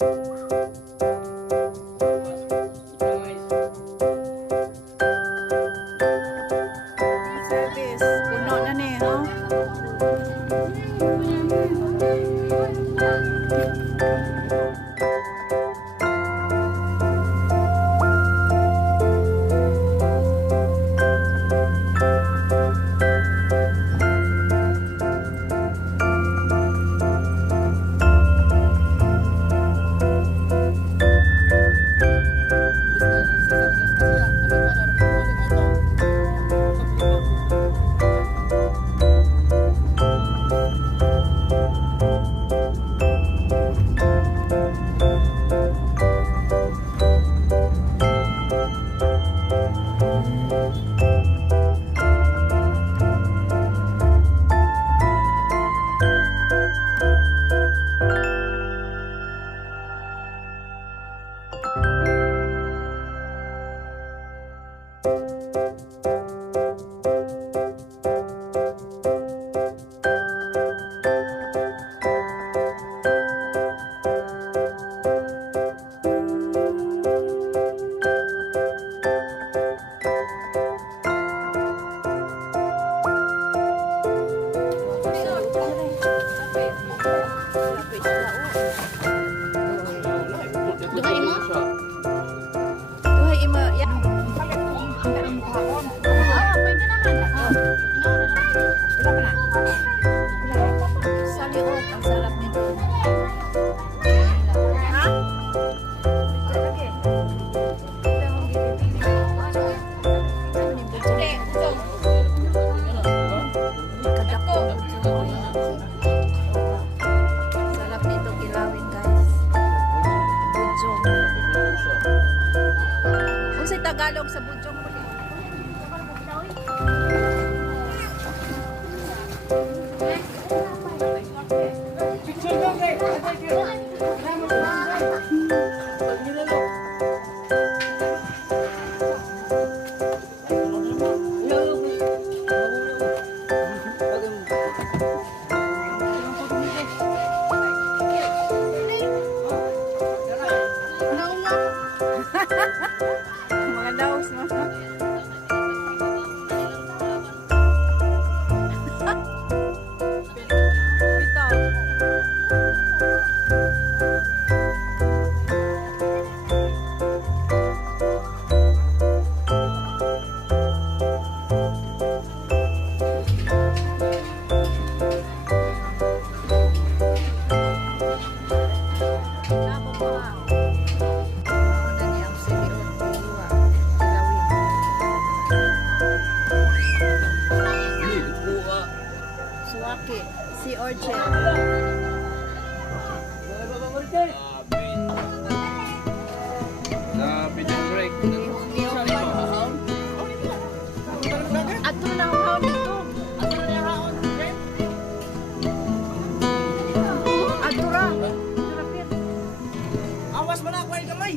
Service. Puno na ni, no? Tagalog sa Bujong mo din. Mga daos mo. Si Orchid. Ato na ang haon dito. Ato ra. Awas mo na ako ay kamay.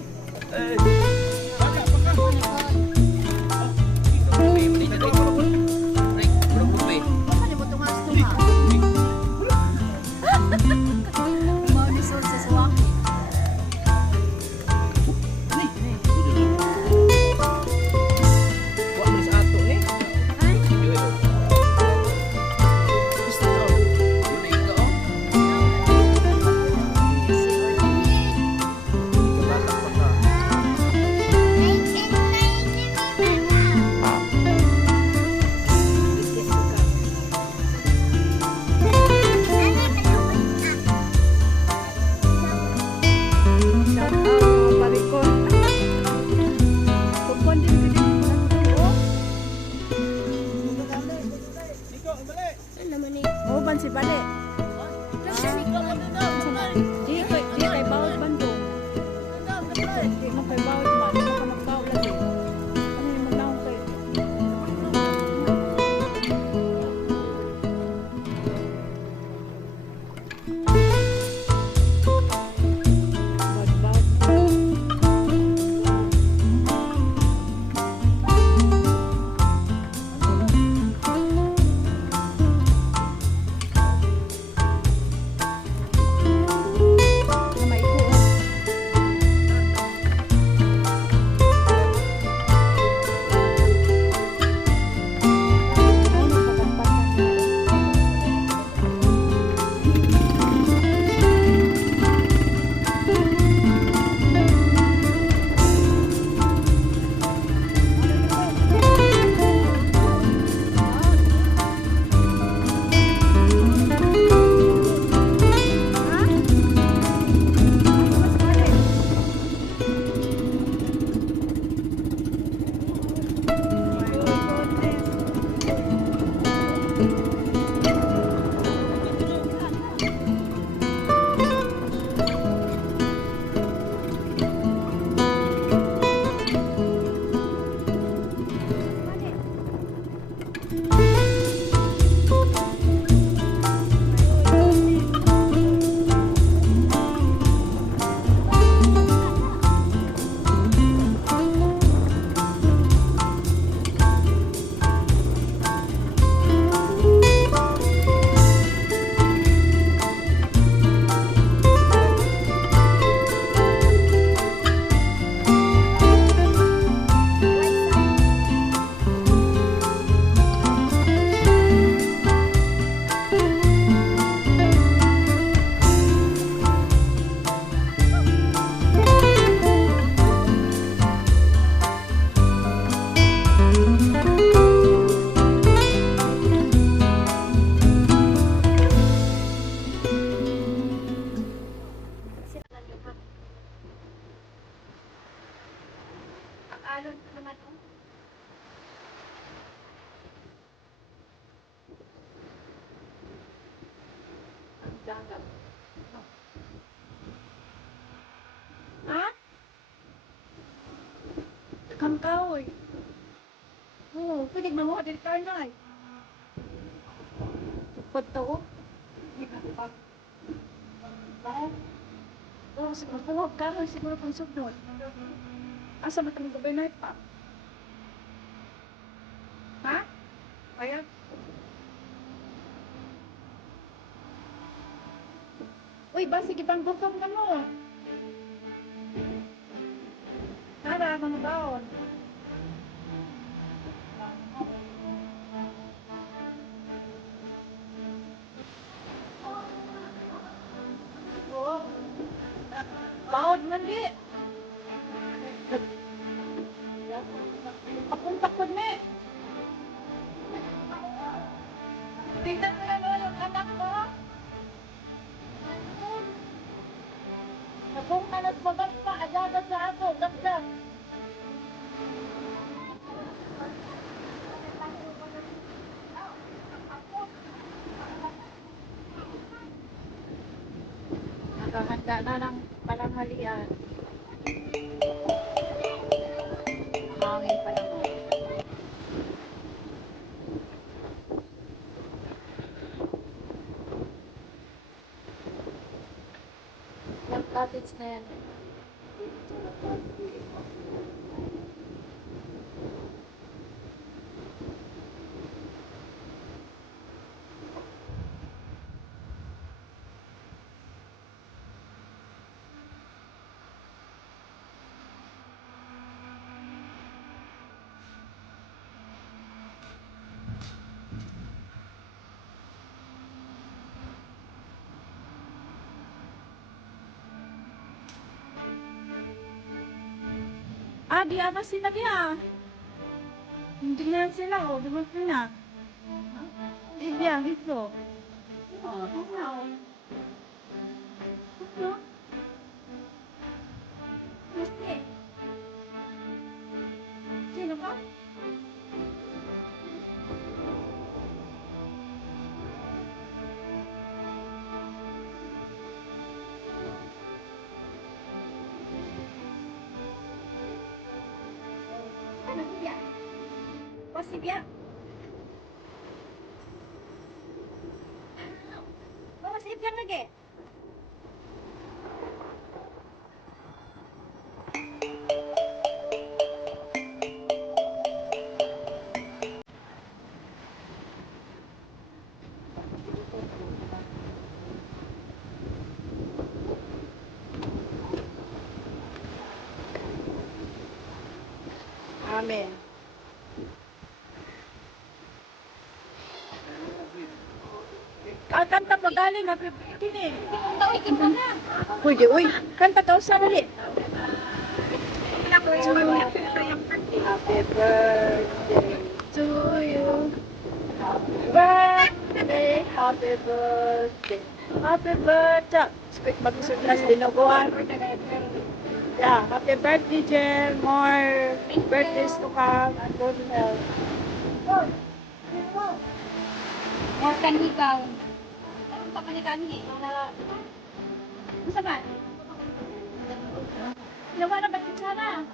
Si Bale. Di kay bawat bandong. Di mo kay bawat man, di mo ka magbaw lagi. Ano yung magnaong kayo? Ha? Kang kahoy. Oo, pwede mo mo din karnay. Pagtaw. Oo, siguro po, kahoy, siguro pang sugdon. Asa ba itong gabay na ito? Ha? Ayan. Uy, ba, sige pang bukong ka mo. Para, mga baon. Oo. Baon man di. Papunta ko ni. Tingnan mo na naman ang anak ko. Kung anak mo ba pa, alaga sa ako, ganda. Naghahanda na ng palanghalian. Hangin pa naman. Yung cottage na yan. Ah, di ata sila niya. Hindi na sila, oh. Dumating na. Hindi, ito. Oh, ito. Ito. Kasi. Sino ka? Ano si Bia? O si Bia? O si Bia lagi? Amen. Kanta magaling na kini. Pwede, uy. Kanta daw sa dali. Happy birthday to you. Birthday, happy birthday. Happy birthday. Squid magsulas dinuguan. Yeah, happy birthday, Jen. More birthdays to come and good health. More kanigaw. Ano pa kani-kani? Masa ba? Nawa na ba't sana?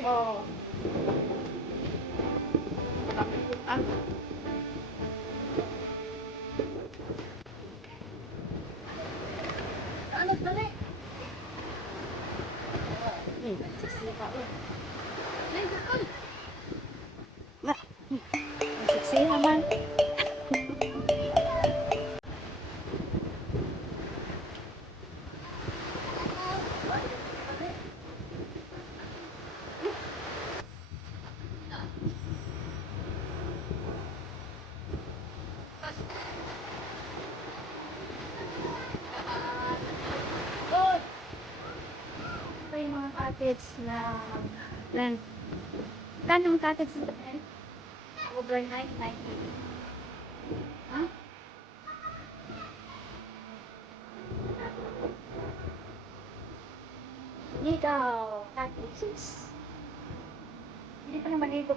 Oh. Ah. Ano dali? Sisipa ko. Ay, dakol. Na. Siksi naman. Ito yung mga cottage na rent. Kanong cottage na rent? Overnight, 980. Ha? Ikaw, Ate Sus. Hindi pa naman ito.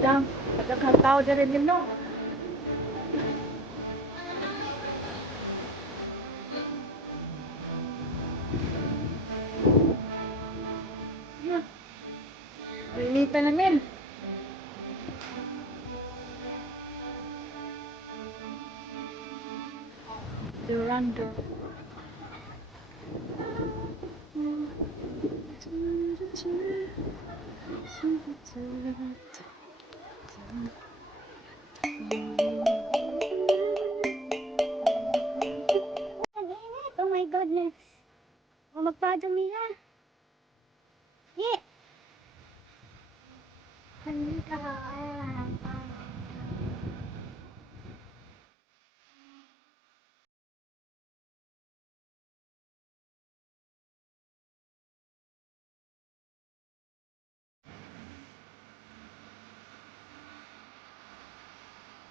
Dang, daghang tao diri nino. Lilita namin. Durando. Ang init. Oh my goodness. O magpadumi na. Yeah. Halika.